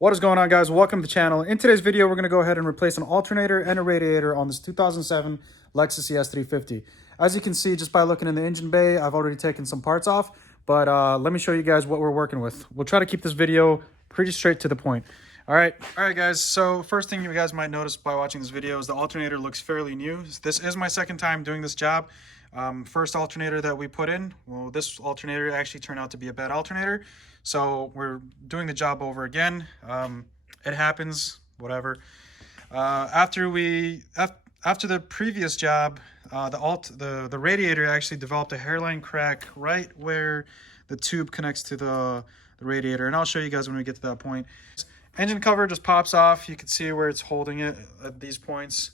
What is going on, guys? Welcome to the channel. In today's video, we're going to go ahead and replace an alternator and a radiator on this 2007 Lexus ES350. As you can see, just by looking in the engine bay, I've already taken some parts off, but let me show you guys what we're working with. We'll try to keep this video pretty straight to the point. All right, guys. So first thing you guys might notice by watching this video is the alternator looks fairly new. This is my second time doing this job. First alternator that we put in, well, this alternator actually turned out to be a bad alternator. So we're doing the job over again. It happens, whatever. After the previous job, the radiator actually developed a hairline crack right where the tube connects to the radiator, and I'll show you guys when we get to that point. Engine cover just pops off. You can see where it's holding it at these points.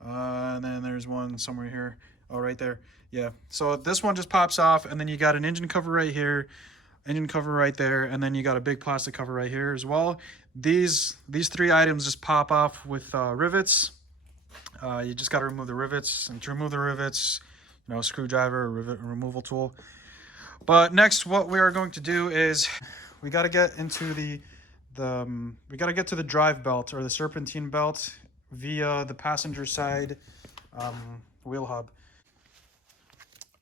And then there's one somewhere here. Oh, right there. Yeah. So this one just pops off, and then you got an engine cover right here, engine cover right there, and then you got a big plastic cover right here as well. These three items just pop off with rivets. You just got to remove the rivets, and to remove the rivets, screwdriver or rivet removal tool. But next, what we are going to do is we got to get into the drive belt, or the serpentine belt, via the passenger side wheel hub.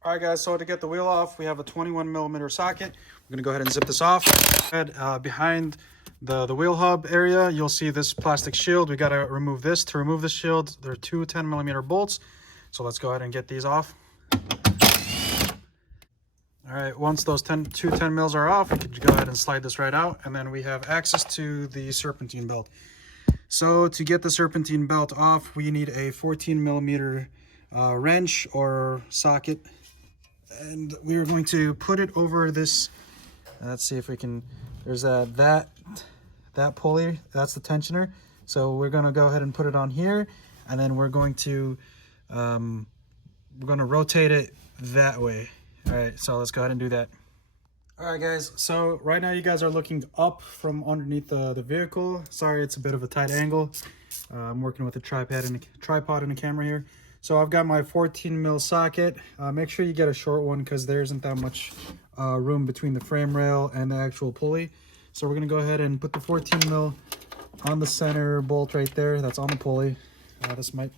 All right, guys, so to get the wheel off, we have a 21mm socket. We're going to go ahead and zip this off. Behind the wheel hub area, you'll see this plastic shield. We got to remove this. To remove the shield, there are two 10mm bolts. So let's go ahead and get these off. All right, once those two 10mm are off, we can go ahead and slide this right out, and then we have access to the serpentine belt. So to get the serpentine belt off, we need a 14mm wrench or socket, and we are going to put it over this. Let's see if we can. There's that pulley. That's the tensioner. So we're going to go ahead and put it on here, and then we're going to rotate it that way. All right, so let's go ahead and do that. All right, guys, so right now you guys are looking up from underneath the vehicle. Sorry, it's a bit of a tight angle. I'm working with a tripod and a camera here. So I've got my 14mm socket. Make sure you get a short one because there isn't that much room between the frame rail and the actual pulley. So we're gonna go ahead and put the 14mm on the center bolt right there. That's on the pulley. This might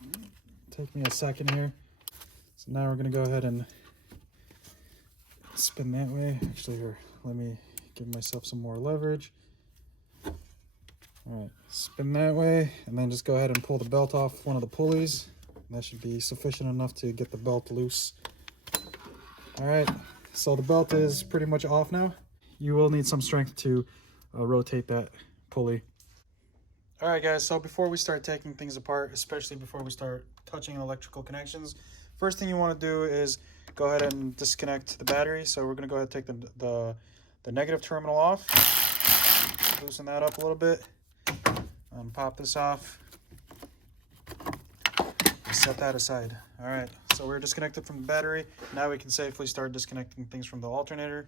take me a second here. So now we're gonna go ahead and spin that way. Actually, here, let me give myself some more leverage. All right, spin that way, and then just go ahead and pull the belt off one of the pulleys. That should be sufficient enough to get the belt loose. All right, so the belt is pretty much off now. You will need some strength to rotate that pulley. All right, guys, so before we start taking things apart, especially before we start touching electrical connections, first thing you want to do is go ahead and disconnect the battery. So we're going to go ahead and take the negative terminal off, loosen that up a little bit, and pop this off. Set that aside. All right, so we're disconnected from the battery. Now we can safely start disconnecting things from the alternator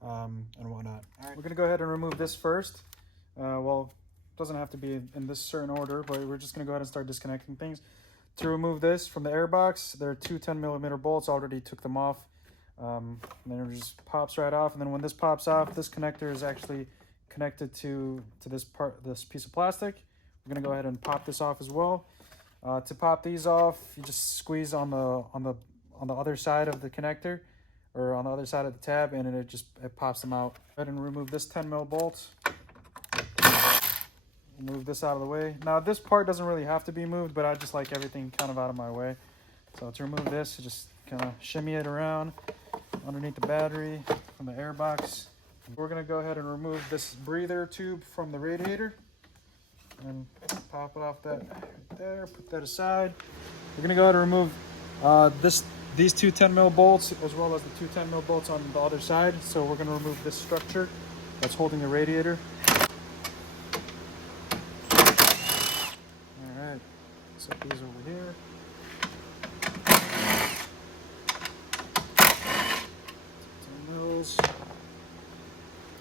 and whatnot. All right, we're going to go ahead and remove this first. Well, it doesn't have to be in this certain order, but we're just going to go ahead and start disconnecting things. To remove this from the airbox, there are two 10mm bolts. I already took them off. And then it just pops right off. And then when this pops off, this connector is actually connected to this piece of plastic. We're going to go ahead and pop this off as well. To pop these off, you just squeeze on the other side of the connector, or on the other side of the tab, and it pops them out. Go ahead and remove this 10mm bolt. Move this out of the way. Now this part doesn't really have to be moved, but I just like everything kind of out of my way. So to remove this, just kind of shimmy it around underneath the battery from the airbox. We're going to go ahead and remove this breather tube from the radiator and pop it off that right there. Put that aside. We're going to go ahead and remove these two 10mm bolts, as well as the two 10mm bolts on the other side. So we're going to remove this structure that's holding the radiator. Alright, set these over here.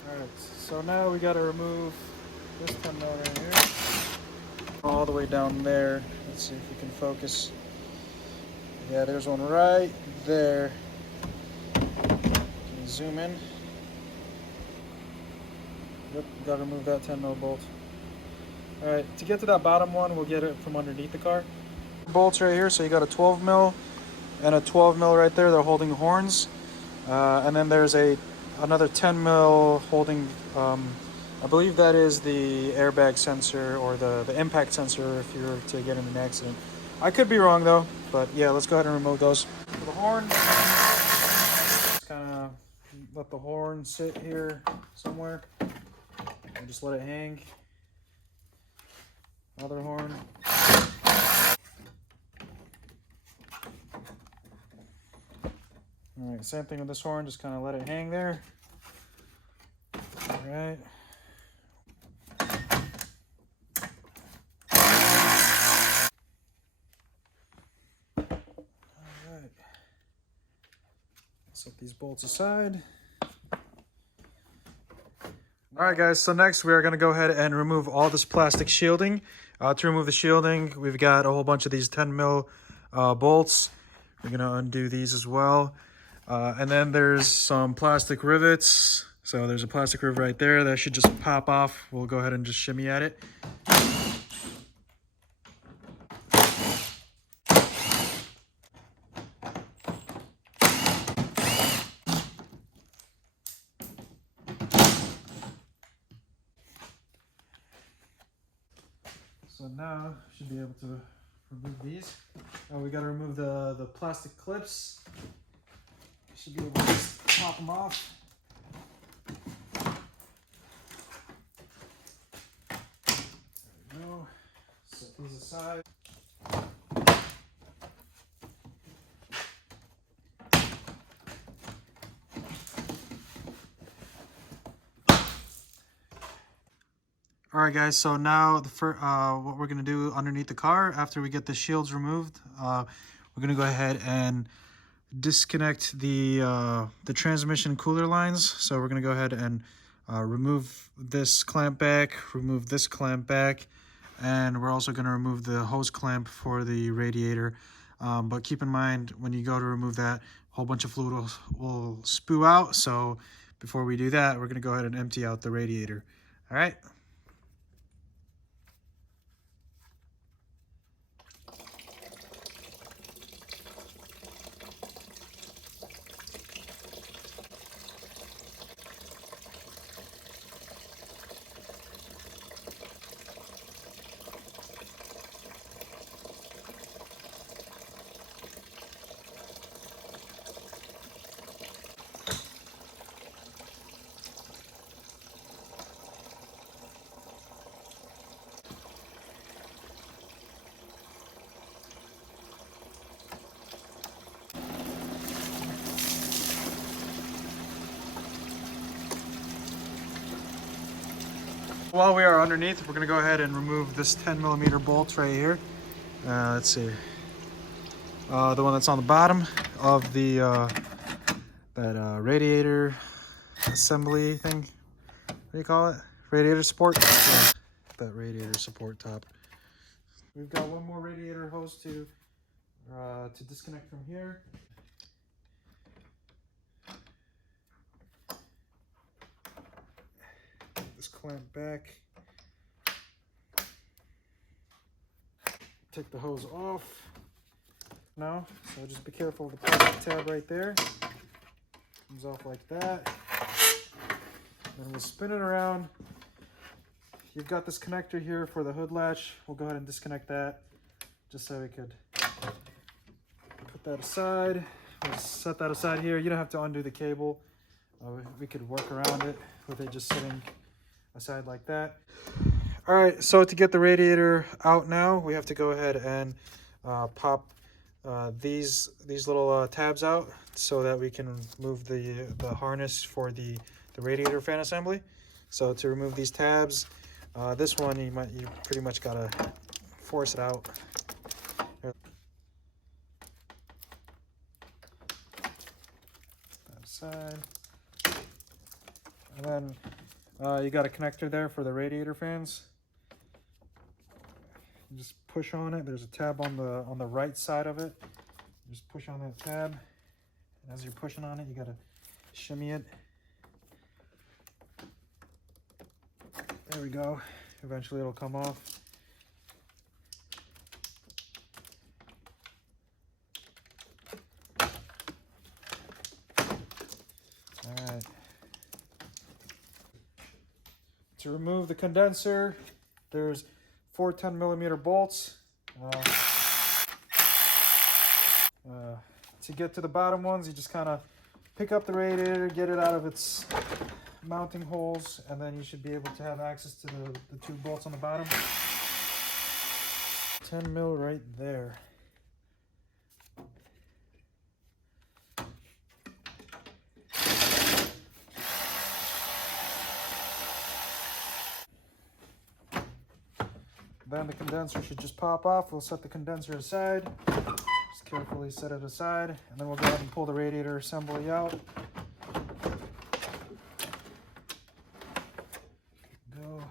Alright, so now we got to remove this 10mm right here. All the way down there. Let's see if we can focus. Yeah, there's one right there. Can you zoom in? Yep, gotta remove that 10mm bolt. All right, to get to that bottom one, we'll get it from underneath the car. Bolts right here, so you got a 12mm and a 12mm right there. They're holding horns, and then there's another 10mm holding. I believe that is the airbag sensor or the impact sensor if you're to get in an accident. I could be wrong though, but yeah, let's go ahead and remove those. For the horn, just kind of let the horn sit here somewhere and just let it hang. Other horn. All right, same thing with this horn, just kind of let it hang there. All right. All right. Set these bolts aside. All right, guys, so next we are going to go ahead and remove all this plastic shielding. To remove the shielding, we've got a whole bunch of these 10mm bolts. We're going to undo these as well. And then there's some plastic rivets. So there's a plastic rivet right there that should just pop off. We'll go ahead and just shimmy at it. So now should be able to remove these. We got to remove the plastic clips. Should be able to just pop them off. There we go. Set these aside. All right, guys, so now what we're going to do underneath the car after we get the shields removed, we're going to go ahead and disconnect the transmission cooler lines. So we're going to go ahead and remove this clamp back, remove this clamp back, and we're also going to remove the hose clamp for the radiator. But keep in mind, when you go to remove that, a whole bunch of fluid will spew out. So before we do that, we're going to go ahead and empty out the radiator. All right. While we are underneath, we're going to go ahead and remove this 10mm bolt right here. Let's see. The one that's on the bottom of the radiator assembly thing. What do you call it? Radiator support? Yeah, that radiator support top. We've got one more radiator hose to disconnect from here. This clamp back. Take the hose off now, so just be careful of the plastic tab right there. Comes off like that. Then we'll spin it around. You've got this connector here for the hood latch. We'll go ahead and disconnect that just so we could put that aside. We'll set that aside here. You don't have to undo the cable. We could work around it with it just sitting aside like that. All right, so to get the radiator out now, we have to go ahead and pop these little tabs out so that we can move the harness for the radiator fan assembly. So to remove these tabs, this one you pretty much gotta force it out. That side, and then you got a connector there for the radiator fans. You just push on it. There's a tab on the right side of it. You just push on that tab, and as you're pushing on it, you gotta shimmy it. There we go. Eventually it'll come off. All right. To remove the condenser, there's 4 10mm bolts. To get to the bottom ones, you just kind of pick up the radiator, get it out of its mounting holes, and then you should be able to have access to the 2 bolts on the bottom. 10 mil right there. Then the condenser should just pop off. We'll set the condenser aside. Just carefully set it aside, and then we'll go ahead and pull the radiator assembly out. Go.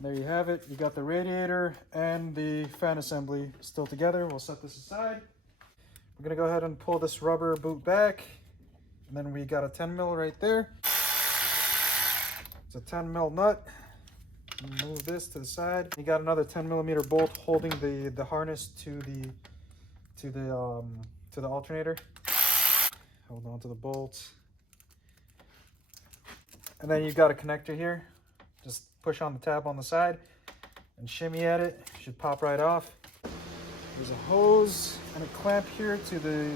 There you have it. You got the radiator and the fan assembly still together. We'll set this aside. We're gonna go ahead and pull this rubber boot back, and then we got a 10 mil right there. It's a 10 mil nut. Move this to the side. You got another 10mm bolt holding the harness to the alternator. Hold on to the bolts. And then you've got a connector here. Just push on the tab on the side and shimmy at it. It should pop right off. There's a hose and a clamp here to the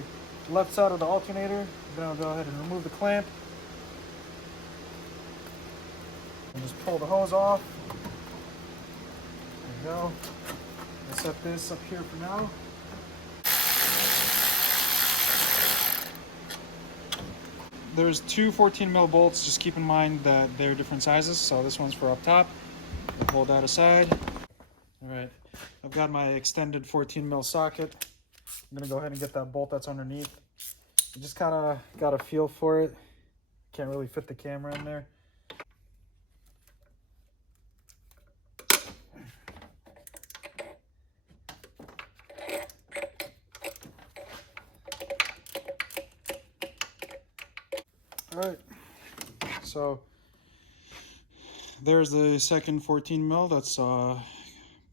left side of the alternator. Then I'll go ahead and remove the clamp. And just pull the hose off. There we go. I'll set this up here for now. There's 2 14mm bolts. Just keep in mind that they're different sizes. So this one's for up top. I'll pull that aside. All right, I've got my extended 14mm socket. I'm gonna go ahead and get that bolt that's underneath. You just kind of got a feel for it. Can't really fit the camera in there. All right, so there's the second 14mm that's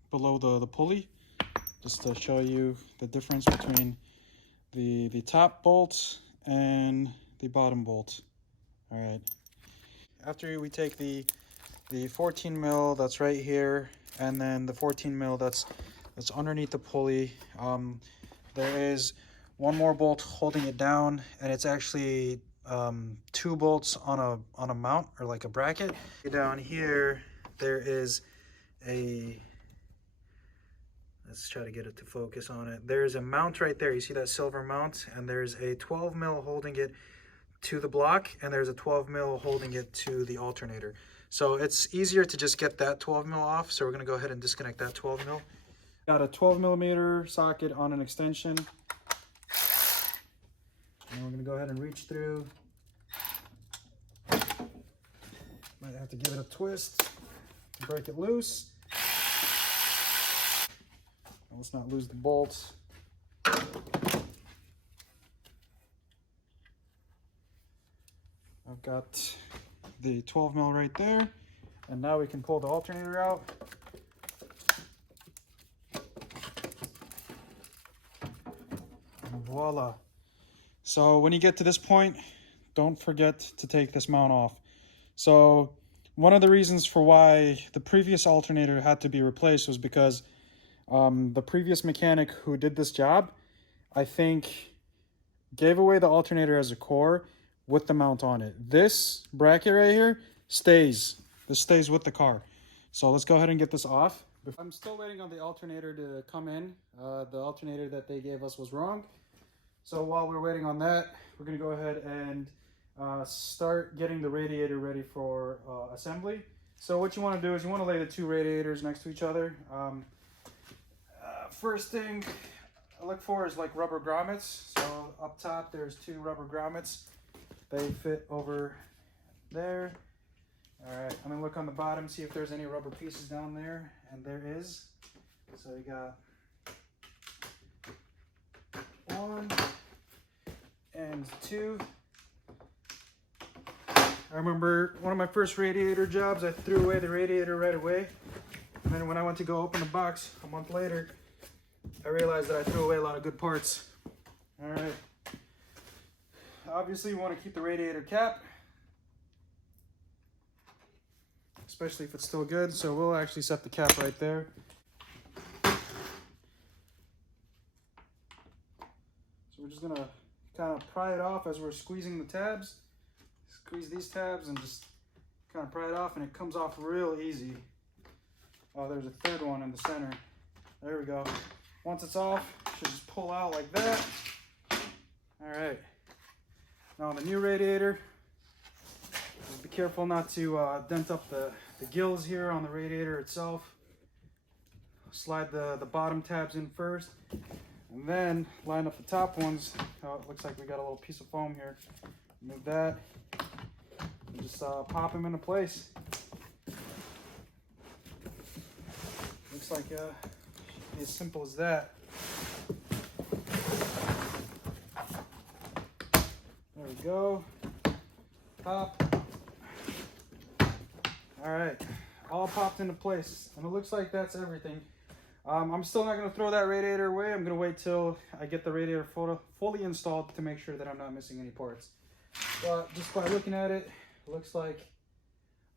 below the pulley, just to show you the difference between the top bolt and the bottom bolt. All right, after we take the 14mm that's right here, and then the 14mm that's underneath the pulley, there is one more bolt holding it down, and it's actually 2 bolts on a mount, or like a bracket. Down here there is a, let's try to get it to focus on it. There's a mount right there. You see that silver mount, and there's a 12mm holding it to the block, and there's a 12mm holding it to the alternator. So it's easier to just get that 12mm off, so we're going to go ahead and disconnect that 12mm. Got a 12mm socket on an extension. And we're going to go ahead and reach through. Might have to give it a twist to break it loose. Let's not lose the bolts. I've got the 12mm right there. And now we can pull the alternator out. And voila. So when you get to this point, don't forget to take this mount off. So one of the reasons for why the previous alternator had to be replaced was because the previous mechanic who did this job, I think, gave away the alternator as a core with the mount on it. This bracket right here stays. This stays with the car. So let's go ahead and get this off. I'm still waiting on the alternator to come in. The alternator that they gave us was wrong. So while we're waiting on that, we're going to go ahead and start getting the radiator ready for assembly. So what you want to do is you want to lay the 2 radiators next to each other. First thing I look for is like rubber grommets. So up top there's 2 rubber grommets. They fit over there. All right, I'm gonna look on the bottom, see if there's any rubber pieces down there, and there is. So you got 1 and 2. I remember one of my first radiator jobs, I threw away the radiator right away. And then when I went to go open the box a month later, I realized that I threw away a lot of good parts. All right. Obviously, you want to keep the radiator cap, especially if it's still good. So we'll actually set the cap right there. So we're just gonna kind of pry it off as we're squeezing the tabs. Squeeze these tabs and just kind of pry it off, and it comes off real easy. Oh, there's a third one in the center. There we go. Once it's off, it should just pull out like that. All right. Now on the new radiator, just be careful not to dent up the gills here on the radiator itself. Slide the bottom tabs in first, and then line up the top ones. Oh, it looks like we got a little piece of foam here. Move that, and just pop them into place. Looks like it should be as simple as that. There we go. Pop. All right, all popped into place, and it looks like that's everything. I'm still not going to throw that radiator away. I'm going to wait till I get the radiator fully installed to make sure that I'm not missing any parts. But just by looking at it, it looks like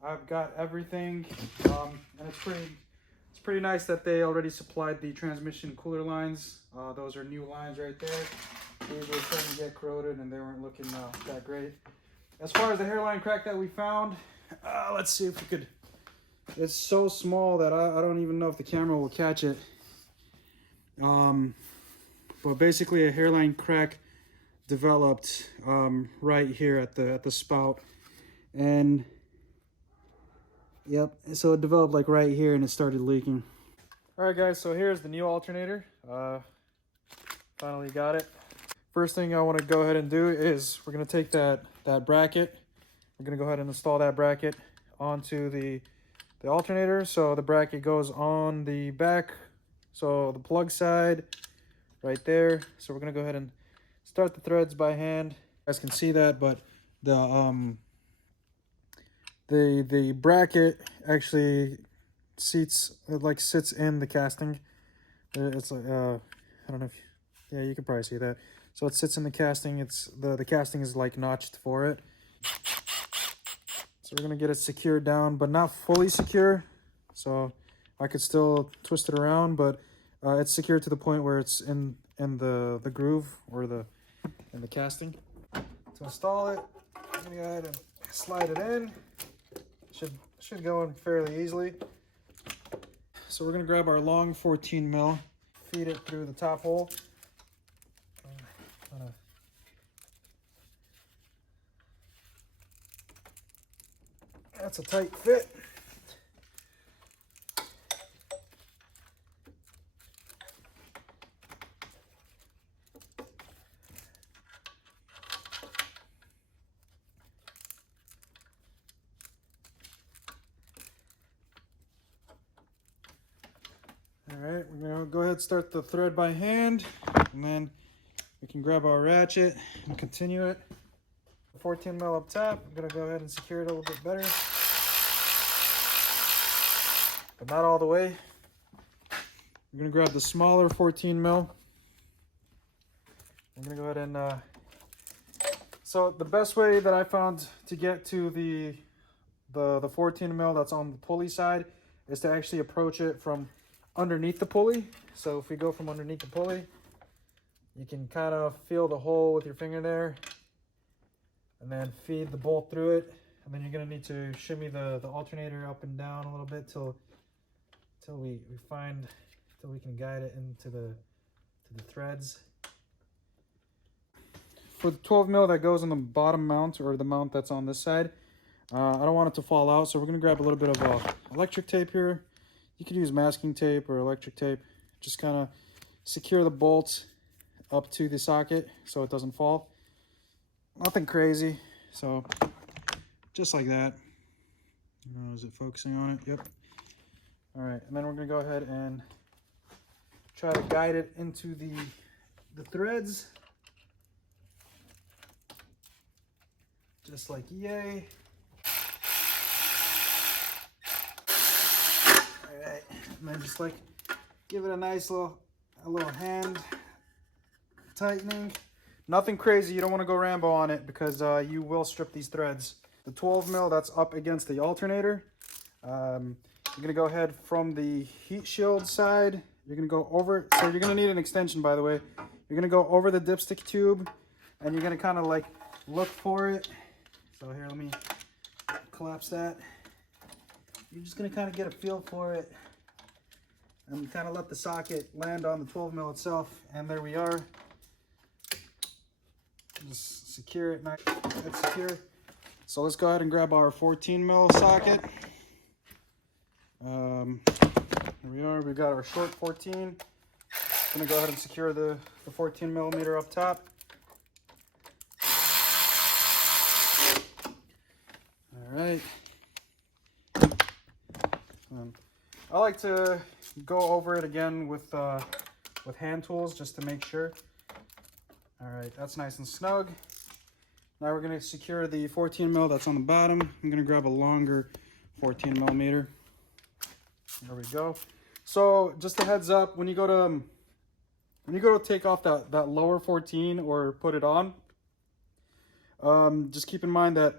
I've got everything, and it's pretty nice that they already supplied the transmission cooler lines. Those are new lines right there. These were starting to get corroded, and they weren't looking that great. As far as the hairline crack that we found, let's see if we could. It's so small that I don't even know if the camera will catch it. But basically, a hairline crack developed right here at the spout, and yep, so it developed like right here, and it started leaking. All right, guys. So here's the new alternator. Finally got it. First thing I want to go ahead and do is we're going to take that bracket. We're going to go ahead and install that bracket onto the alternator. So the bracket goes on the back, so the plug side right there. So we're going to go ahead and start the threads by hand. You guys can see that, but the bracket actually sits in the casting. It's like I don't know if yeah, you can probably see that. So it sits in the casting. It's the casting is like notched for it. So we're gonna get it secured down, but not fully secure. So I could still twist it around, but it's secured to the point where it's in the groove or in the casting. To install it, I'm gonna go ahead and slide it in. Should go in fairly easily. So we're gonna grab our long 14 mil, feed it through the top hole. That's a tight fit. All right, we're gonna go ahead and start the thread by hand, and then we can grab our ratchet and continue it. 14 mil up top. I'm gonna go ahead and secure it a little bit better, but not all the way. I'm gonna grab the smaller 14 mil. I'm gonna go ahead and so the best way that I found to get to the 14 mil that's on the pulley side is to actually approach it from underneath the pulley. So if we go from underneath the pulley, you can kind of feel the hole with your finger there, and then feed the bolt through it. And then you're gonna need to shimmy the alternator up and down a little bit till we can guide it into the threads. For the 12 mil that goes on the bottom mount, or the mount that's on this side, I don't want it to fall out, so we're gonna grab a little bit of electric tape here. You could use masking tape or electric tape. Just kind of secure the bolts up to the socket so it doesn't fall. Nothing crazy, so just like that. Is it focusing on it? Yep. All right, and then we're gonna go ahead and try to guide it into the threads, just like yay. All right, and then just like give it a nice little hand tightening. Nothing crazy. You don't want to go Rambo on it because you will strip these threads. The 12 mil that's up against the alternator. You're gonna go ahead from the heat shield side. You're gonna go over. So you're gonna need an extension, by the way. You're gonna go over the dipstick tube, and you're gonna kind of like look for it. So here, let me collapse that. You're just gonna kind of get a feel for it, and kind of let the socket land on the 12 mil itself. And there we are. Just secure it nice. That's secure. So let's go ahead and grab our 14 mil socket. Here we are. We've got our short 14. Gonna go ahead and secure the 14 millimeter up top. All right. I like to go over it again with hand tools just to make sure. All right, that's nice and snug. Now we're gonna secure the 14 mil that's on the bottom. I'm gonna grab a longer 14 millimeter. There we go. So just a heads up, when you go to take off that lower 14 or put it on, just keep in mind that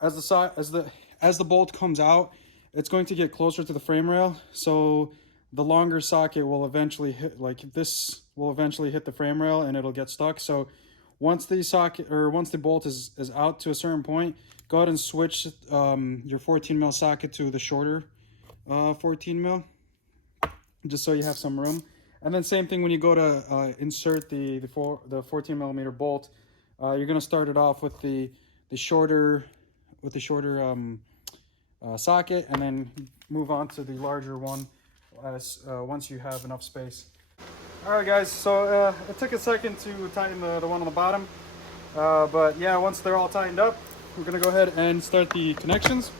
as the bolt comes out, it's going to get closer to the frame rail. So the longer socket will eventually hit, like this will eventually hit the frame rail and it'll get stuck. So once the bolt is out to a certain point, go ahead and switch your 14 mil socket to the shorter 14 mil, just so you have some room. And then same thing when you go to insert the 14 millimeter bolt, you're going to start it off with the shorter socket, and then move on to the larger one once you have enough space. All right, guys. So it took a second to tighten the one on the bottom, but yeah, once they're all tightened up, we're going to go ahead and start the connections.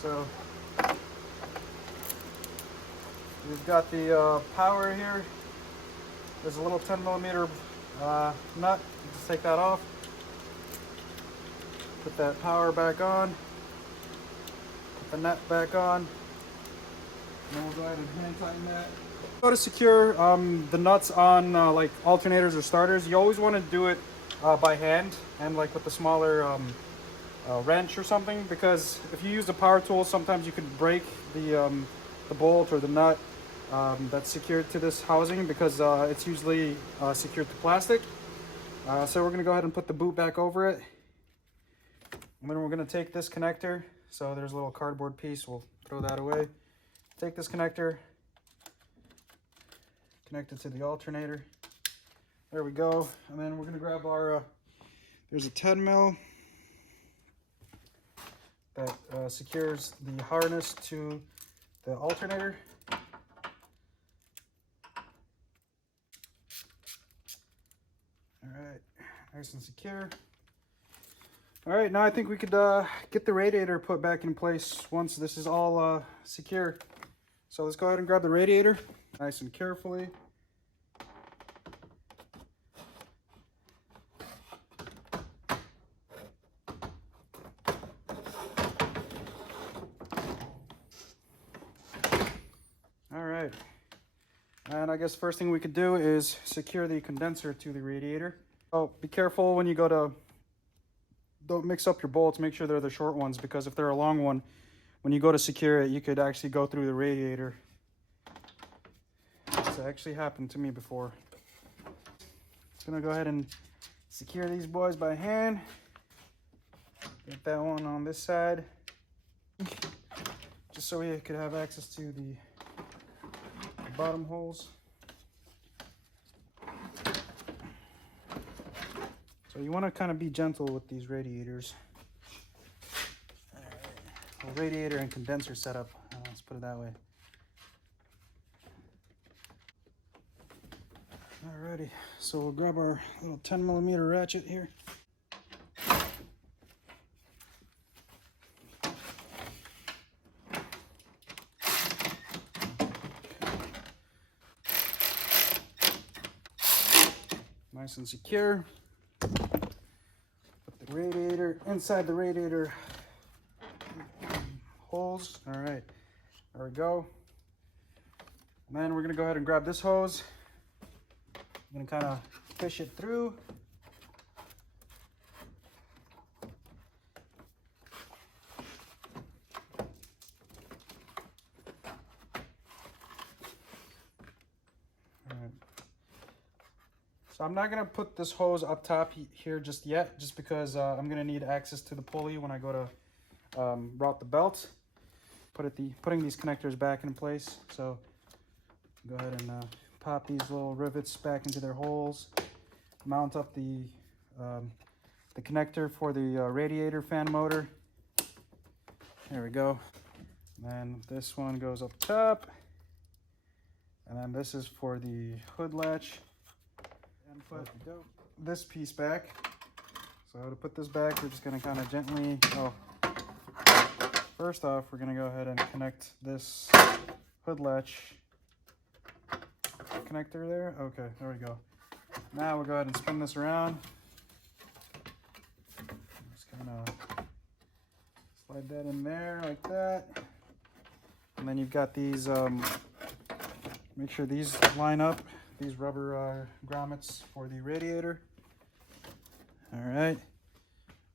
So we've got the power here. There's a little 10 millimeter nut. Just take that off. Put that power back on. Put the nut back on. And then we'll go ahead and hand tighten that. How to secure the nuts on like alternators or starters, you always want to do it by hand and like with the smaller wrench or something, because if you use a power tool, sometimes you could break the bolt or the nut that's secured to this housing, because it's usually secured to plastic. So we're going to go ahead and put the boot back over it, and then we're going to take this connector. So there's a little cardboard piece, we'll throw that away. Take this connector, connect it to the alternator. There we go. And then we're going to grab our there's a 10 mil that secures the harness to the alternator. All right, nice and secure. All right, now I think we could get the radiator put back in place once this is all secure. So let's go ahead and grab the radiator nice and carefully. All right, and I guess first thing we could do is secure the condenser to the radiator. Oh, be careful when you go to, don't mix up your bolts, make sure they're the short ones, because if they're a long one, when you go to secure it, you could actually go through the radiator. It's actually happened to me before. Just gonna go ahead and secure these boys by hand. Get that one on this side, just so we could have access to the bottom holes. So you want to kind of be gentle with these radiators. Well, radiator and condenser setup, let's put it that way. Alrighty, so we'll grab our little 10 millimeter ratchet here. Nice and secure. Put the radiator inside the radiator holes. All right, There we go. And then we're gonna go ahead and grab this hose. I'm gonna kind of fish it through. So I'm not gonna put this hose up top here just yet, just because I'm gonna need access to the pulley when I go to route the belt. Putting these connectors back in place. So go ahead and pop these little rivets back into their holes. Mount up the connector for the radiator fan motor. There we go. And then this one goes up top. And then this is for the hood latch. And put this piece back. So to put this back, we're just going to kind of gently, first off, we're going to go ahead and connect this hood latch connector there. Okay, there we go. Now we'll go ahead and spin this around. Just kind of slide that in there like that. And then you've got these, make sure these line up. These rubber grommets for the radiator. All right,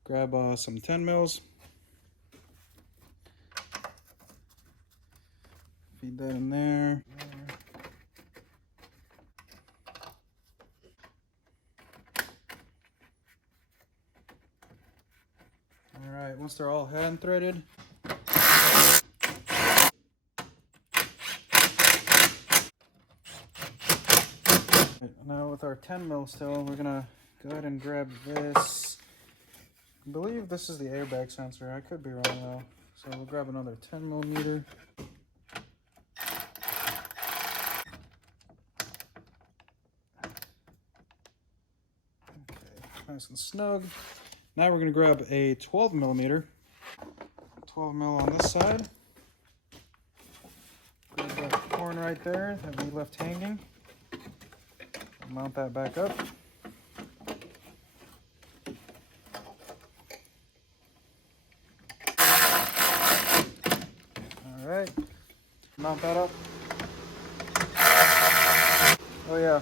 grab some 10 mils. Feed that in there. All right, once they're all hand threaded, now with our 10 mil still, we're gonna go ahead and grab this. I believe this is the airbag sensor. I could be wrong though. So we'll grab another 10 millimeter. Okay, nice and snug. Now we're gonna grab a 12 millimeter. 12 mil on this side. Grab that horn right there that we left hanging. Mount that back up. All right, mount that up. Oh yeah,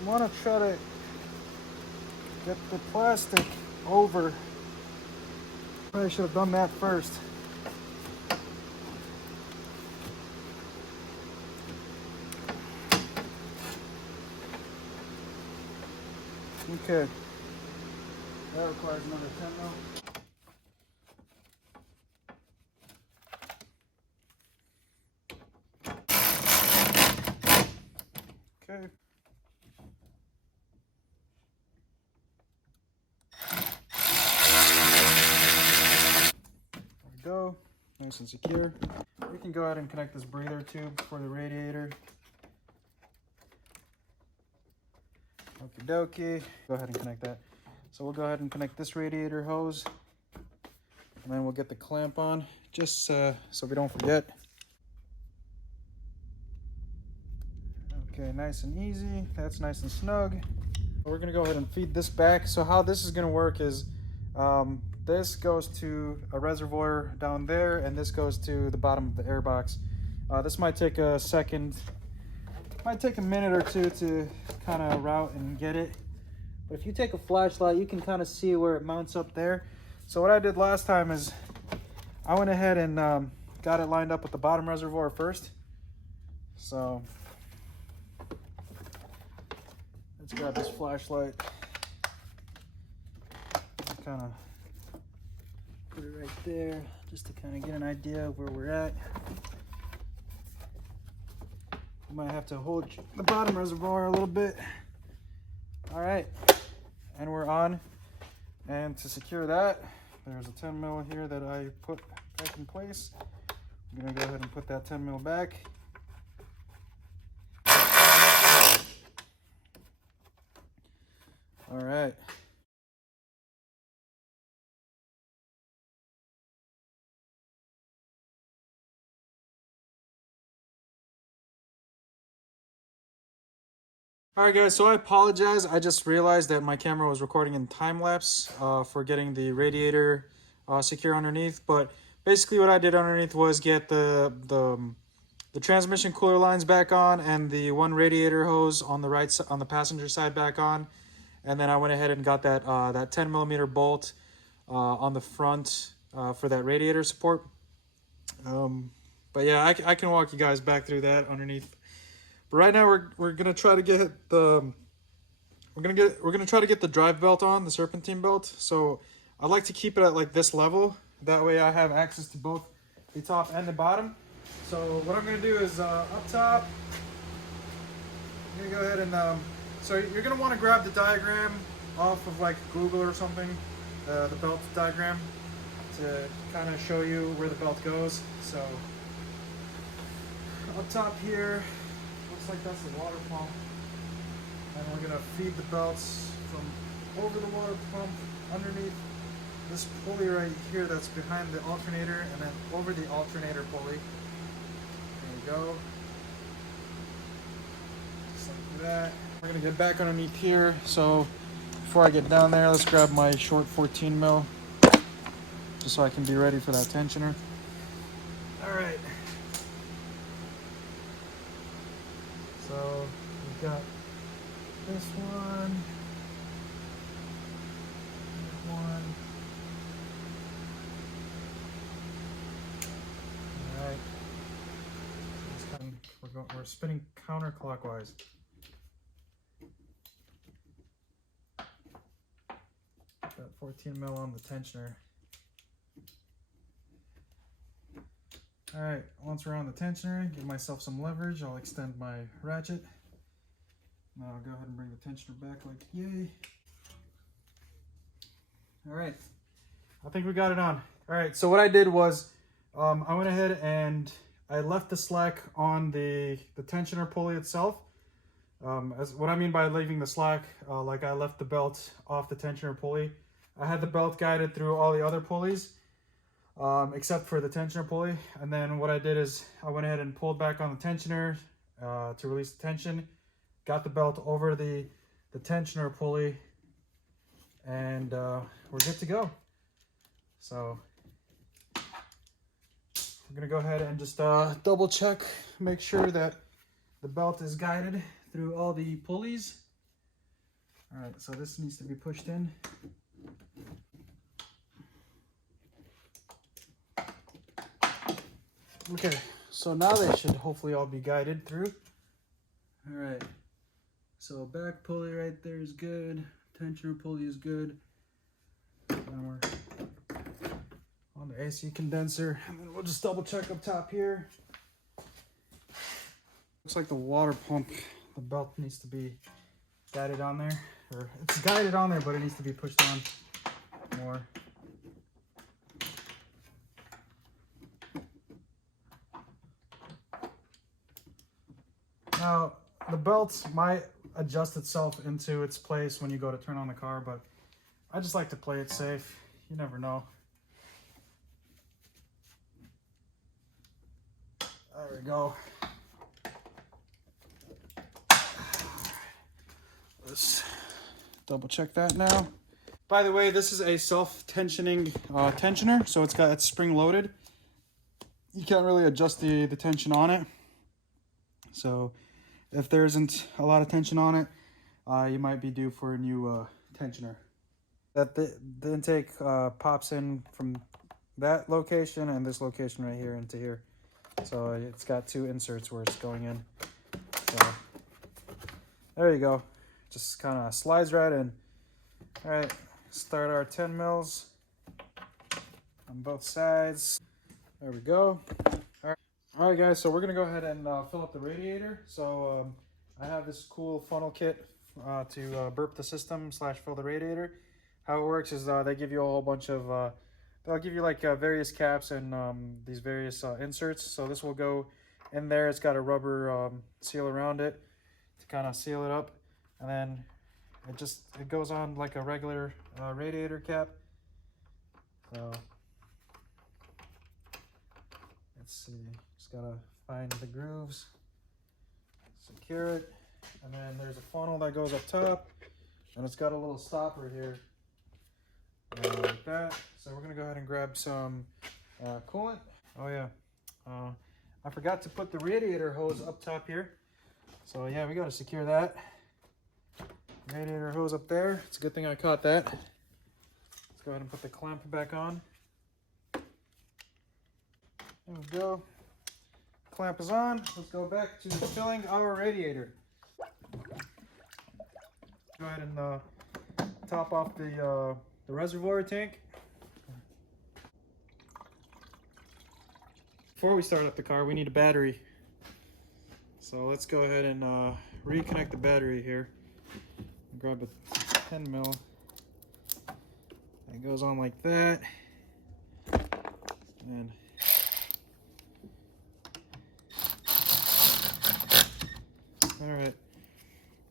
you want to try to get the plastic over. Probably should have done that first. Okay, that requires another 10 mil. Okay. There we go, nice and secure. We can go ahead and connect this breather tube for the radiator. Okie dokie. Go ahead and connect that. So we'll go ahead and connect this radiator hose, and then we'll get the clamp on, just so we don't forget. Okay, nice and easy. That's nice and snug. We're gonna go ahead and feed this back. So how this is gonna work is this goes to a reservoir down there, and this goes to the bottom of the air box. This might take a second. Might take a minute or two to kind of route and get it, but if you take a flashlight, you can kind of see where it mounts up there. So what I did last time is I went ahead and got it lined up with the bottom reservoir first. So let's grab this flashlight, kind of put it right there just to kind of get an idea of where we're at. Might have to hold the bottom reservoir a little bit. All right, and we're on. And to secure that, there's a 10 mil here that I put back in place. I'm gonna go ahead and put that 10 mil back. All right. Alright guys, so I apologize. I just realized that my camera was recording in time lapse for getting the radiator secure underneath. But basically what I did underneath was get the transmission cooler lines back on and the one radiator hose on the right on the passenger side back on, and then I went ahead and got that that 10mm bolt on the front for that radiator support. But yeah, I can walk you guys back through that underneath. But right now we're gonna try to get the we're gonna try to get the drive belt on, the serpentine belt. So I'd like to keep it at like this level. That way I have access to both the top and the bottom. So what I'm gonna do is up top, I'm gonna go ahead and so you're gonna want to grab the diagram off of like Google or something, the belt diagram, to kind of show you where the belt goes. So up top here, looks like that's the water pump, and we're gonna feed the belts from over the water pump underneath this pulley right here that's behind the alternator, and then over the alternator pulley. There you go. Just like that. We're gonna get back underneath here. So before I get down there, let's grab my short 14 mil, just so I can be ready for that tensioner. All right. So we've got this one. All right. We're spinning counterclockwise. Got 14 mil on the tensioner. All right, once we're on the tensioner, give myself some leverage. I'll extend my ratchet. Now I'll go ahead and bring the tensioner back like yay. All right, I think we got it on. All right, so what I did was I went ahead and I left the slack on the tensioner pulley itself. As what I mean by leaving the slack, like I left the belt off the tensioner pulley. I had the belt guided through all the other pulleys, except for the tensioner pulley. And then what I did is I went ahead and pulled back on the tensioner to release the tension, got the belt over the tensioner pulley, and we're good to go. So I'm gonna go ahead and just double check, make sure that the belt is guided through all the pulleys. All right, so this needs to be pushed in. Okay, so now they should hopefully all be guided through. All right, so back pulley right there is good. Tensioner pulley is good. Now we're on the AC condenser, and then we'll just double check up top here. Looks like the water pump, the belt needs to be guided on there, or it's guided on there, but it needs to be pushed on more. Now, the belt might adjust itself into its place when you go to turn on the car, but I just like to play it safe. You never know. There we go. Let's double check that now. By the way, this is a self-tensioning tensioner, so it's spring loaded. You can't really adjust the tension on it. So if there isn't a lot of tension on it, you might be due for a new tensioner. That the intake pops in from that location and this location right here into here. So it's got two inserts where it's going in. So there you go. Just kind of slides right in. All right, start our 10 mils on both sides. There we go. All right, guys, so we're gonna go ahead and fill up the radiator. So I have this cool funnel kit to burp the system / fill the radiator. How it works is they give you a whole bunch of, they'll give you like various caps and these various inserts. So this will go in there. It's got a rubber seal around it to kind of seal it up. And then it goes on like a regular radiator cap. So let's see, just gotta find the grooves, secure it, and then there's a funnel that goes up top, and it's got a little stopper here, like that. So we're gonna go ahead and grab some coolant. Oh yeah, I forgot to put the radiator hose up top here. So yeah, we got to secure that. Radiator hose up there. It's a good thing I caught that. Let's go ahead and put the clamp back on. There we go. Clamp is on. Let's go back to filling our radiator. Go ahead and top off the reservoir tank. Before we start up the car, we need a battery. So let's go ahead and reconnect the battery here. Grab a 10 mil. It goes on like that. And all right,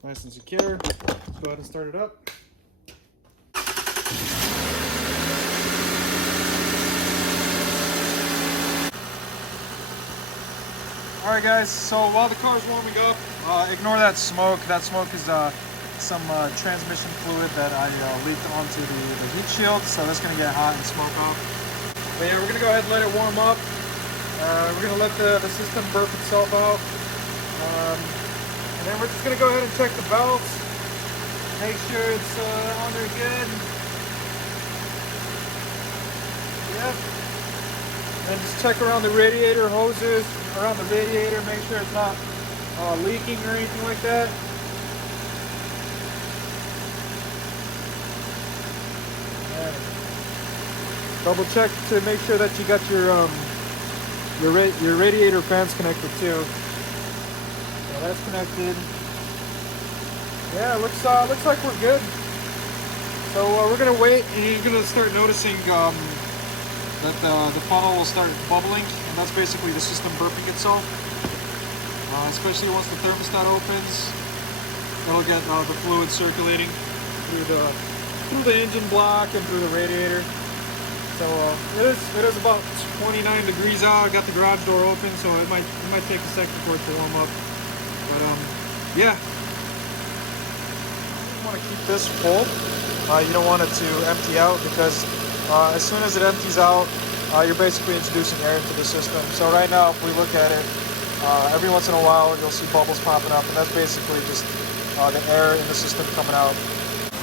nice and secure. Let's go ahead and start it up. Alright guys, so while the car's warming up, ignore that smoke. That smoke is some transmission fluid that I leaked onto the heat shield, so that's going to get hot and smoke off. But yeah, we're going to go ahead and let it warm up. We're going to let the system burp itself out. And then we're just going to go ahead and check the belts. Make sure it's on there good. Yep. And just check around the radiator hoses, around the radiator, make sure it's not leaking or anything like that. Double check to make sure that you got your radiator fans connected too. So that's connected. Yeah, looks like we're good. So we're gonna wait, and you're gonna start noticing that the funnel will start bubbling, and that's basically the system burping itself. Especially once the thermostat opens, it'll get the fluid circulating through the engine block and through the radiator. So it is about 29 degrees out. I got the garage door open, so it might take a second for it to warm up. But yeah, you want to keep this full. You don't want it to empty out, because as soon as it empties out, you're basically introducing air into the system. So right now, if we look at it, every once in a while you'll see bubbles popping up, and that's basically just the air in the system coming out.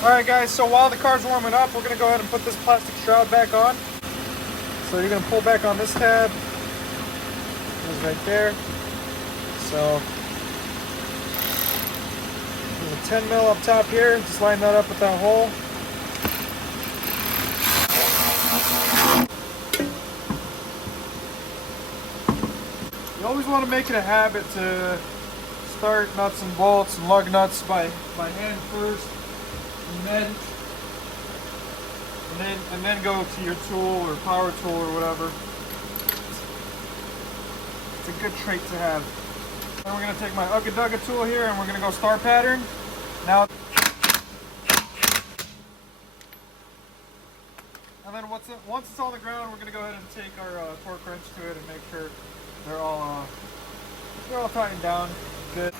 Alright guys, so while the car's warming up, we're going to go ahead and put this plastic shroud back on. So you're going to pull back on this tab. It's right there. So there's a 10 mil up top here. Just line that up with that hole. You always want to make it a habit to start nuts and bolts and lug nuts by hand first, and then go to your tool or power tool or whatever. It's a good trait to have. Then we're going to take my Ugga Dugga tool here, and we're going to go star pattern. Now, and then once it's on the ground, we're going to go ahead and take our torque wrench to it and make sure they're all tightened down good.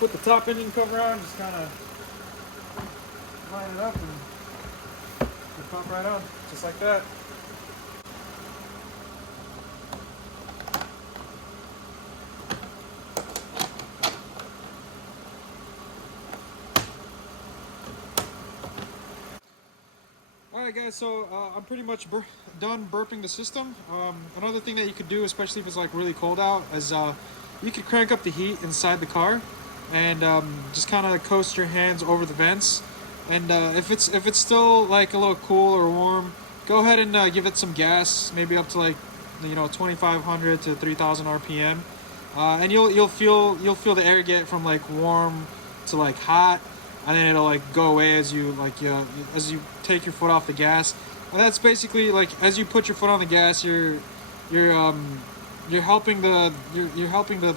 Put the top engine cover on, just kind of line it up, and it pop right on, just like that. Alright guys, so I'm pretty much done burping the system. Another thing that you could do, especially if it's like really cold out, is you could crank up the heat inside the car and just kind of coast your hands over the vents. And if it's still like a little cool or warm, go ahead and give it some gas, maybe up to like 2,500 to 3,000 RPM, and you'll feel the air get from like warm to like hot. And then it'll like go away as you take your foot off the gas. And that's basically like, as you put your foot on the gas, you're helping the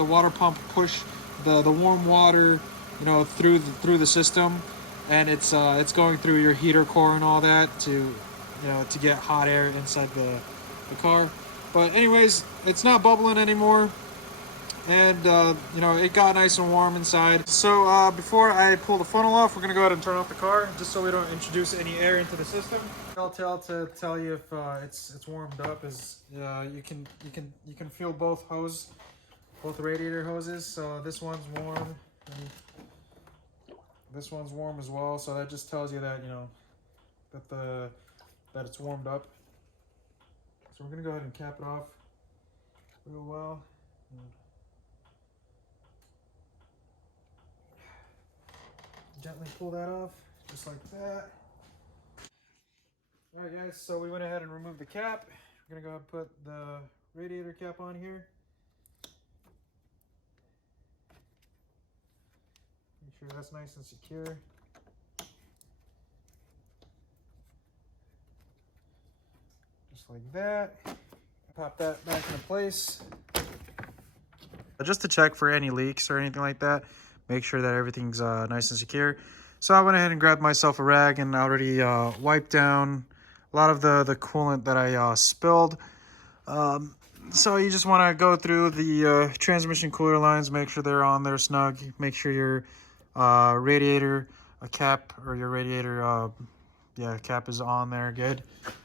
water pump push the warm water through the system, and it's going through your heater core and all that to get hot air inside the car. But anyways, it's not bubbling anymore. and you know, it got nice and warm inside. So before I pull the funnel off, we're gonna go ahead and turn off the car just so we don't introduce any air into the system. Telltale to tell you if it's warmed up is you can feel both radiator hoses. So this one's warm, and this one's warm as well. So that just tells you that, you know, that it's warmed up. So we're gonna go ahead and cap it off real well. Gently pull that off, just like that. All right, guys, so we went ahead and removed the cap. We're gonna go ahead and put the radiator cap on here. Make sure that's nice and secure. Just like that. Pop that back into place. Just to check for any leaks or anything like that, make sure that everything's nice and secure. So I went ahead and grabbed myself a rag and already wiped down a lot of the coolant that I spilled. So you just want to go through the transmission cooler lines, make sure they're on there snug, make sure your radiator cap or your radiator cap is on there good,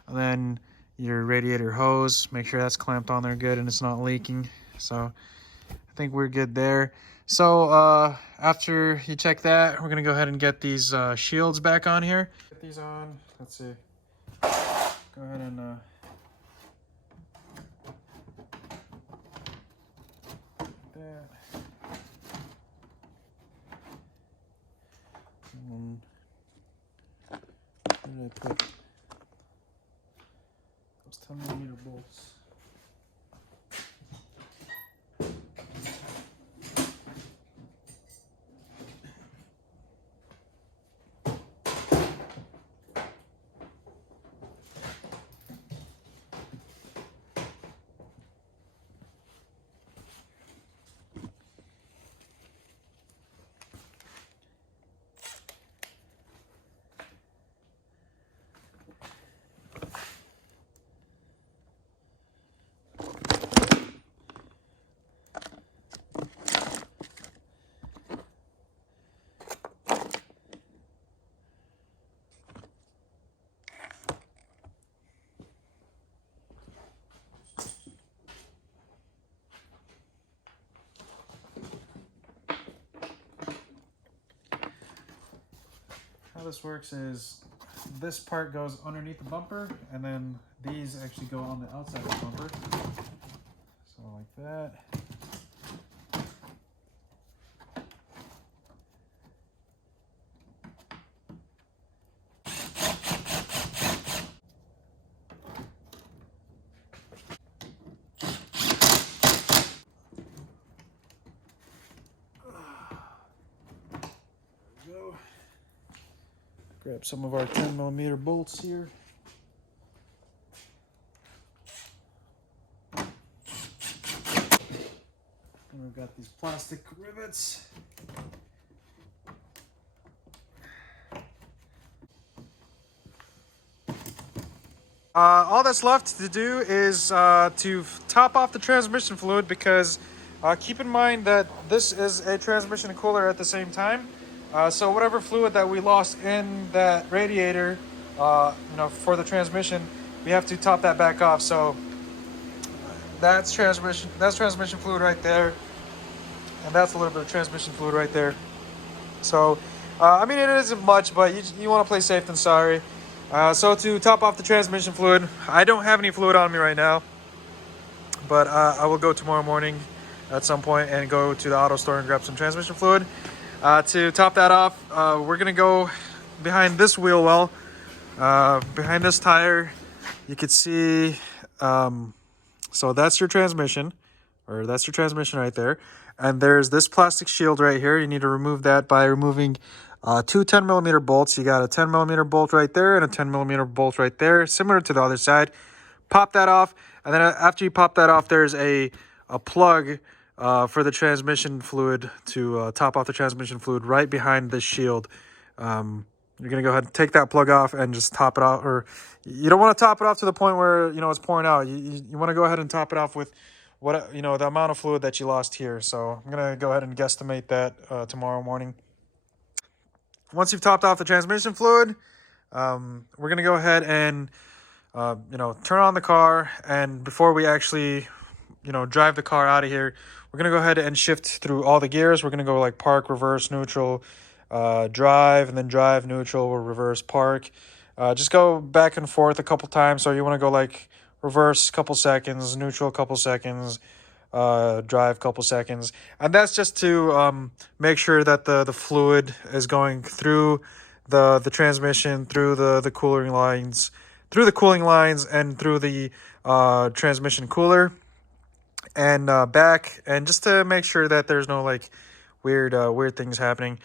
and then your radiator hose, make sure that's clamped on there good and it's not leaking. So I think we're good there. So after you check that, we're gonna go ahead and get these shields back on here. Get these on. Let's see. Go ahead and that. And where did I put those 10mm bolts? How this works is this part goes underneath the bumper, and then these actually go on the outside of the bumper. So like that. There we go. Grab some of our 10mm bolts here. And we've got these plastic rivets. All that's left to do is to top off the transmission fluid, because keep in mind that this is a transmission cooler at the same time. So whatever fluid that we lost in that radiator, you know, for the transmission, we have to top that back off. So that's transmission fluid right there, and that's a little bit of transmission fluid right there. So I mean, it isn't much, but you want to play safe than sorry. So to top off the transmission fluid, I don't have any fluid on me right now, but I will go tomorrow morning at some point and go to the auto store and grab some transmission fluid. To top that off, we're gonna go behind this wheel well, behind this tire. You could see, so that's your transmission, or that's your transmission right there. And there's this plastic shield right here. You need to remove that by removing two 10mm bolts. You got a 10mm bolt right there and a 10mm bolt right there, similar to the other side. Pop that off, and then after you pop that off, there's a plug for the transmission fluid to top off the transmission fluid right behind this shield. You're gonna go ahead and take that plug off and just top it off, or you don't want to top it off to the point where, you know, it's pouring out. You want to go ahead and top it off with what, you know, the amount of fluid that you lost here. So I'm gonna go ahead and guesstimate that tomorrow morning. Once you've topped off the transmission fluid, we're gonna go ahead and you know, turn on the car, and before we actually, you know, drive the car out of here, we're gonna go ahead and shift through all the gears. We're gonna go like park, reverse, neutral, drive, and then drive, neutral, or reverse, park. Just go back and forth a couple times. So you want to go like reverse a couple seconds, neutral a couple seconds, drive a couple seconds, and that's just to make sure that the fluid is going through the transmission, through the cooling lines, and through the transmission cooler, and back, and just to make sure that there's no like weird things happening.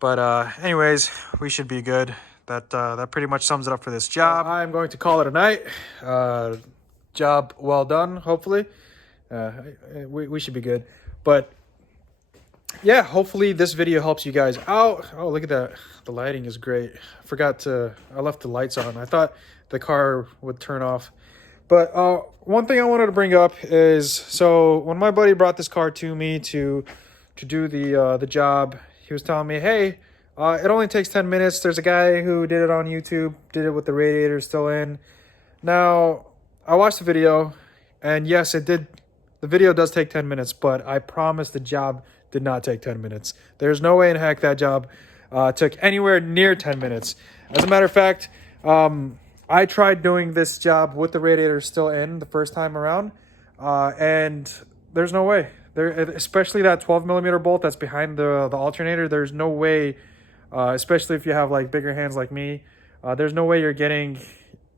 But anyways, we should be good. That pretty much sums it up for this job. I'm going to call it a night. Job well done, hopefully. We should be good. But yeah, hopefully this video helps you guys out. Oh, look at that. The lighting is great. I left the lights on. I thought the car would turn off. But one thing I wanted to bring up is, so when my buddy brought this car to me to do the job, he was telling me, hey, it only takes 10 minutes. There's a guy who did it on YouTube, did it with the radiator still in. Now, I watched the video, and yes, it did. The video does take 10 minutes, but I promise the job did not take 10 minutes. There's no way in heck that job took anywhere near 10 minutes. As a matter of fact, I tried doing this job with the radiator still in the first time around, and there's no way. Especially that 12mm bolt that's behind the alternator, there's no way, especially if you have like bigger hands like me, there's no way you're getting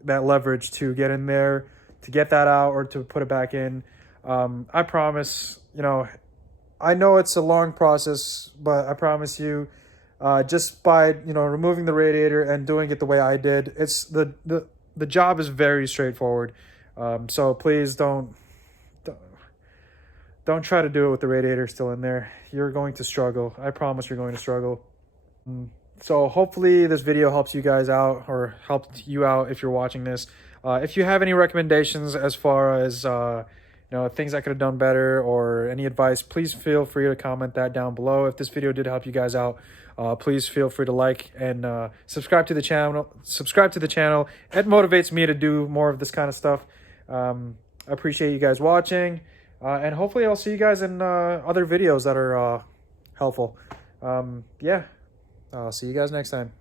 that leverage to get in there, to get that out, or to put it back in. I promise, you know, I know it's a long process, but I promise you, just by, you know, removing the radiator and doing it the way I did, it's the job is very straightforward. So please don't try to do it with the radiator still in there. You're going to struggle. I promise you're going to struggle. So hopefully this video helps you guys out, or helped you out if you're watching this. If you have any recommendations as far as you know, things I could have done better, or any advice, please feel free to comment that down below. If this video did help you guys out, please feel free to like and subscribe to the channel. It motivates me to do more of this kind of stuff. I appreciate you guys watching, and hopefully I'll see you guys in other videos that are helpful. Yeah, I'll see you guys next time.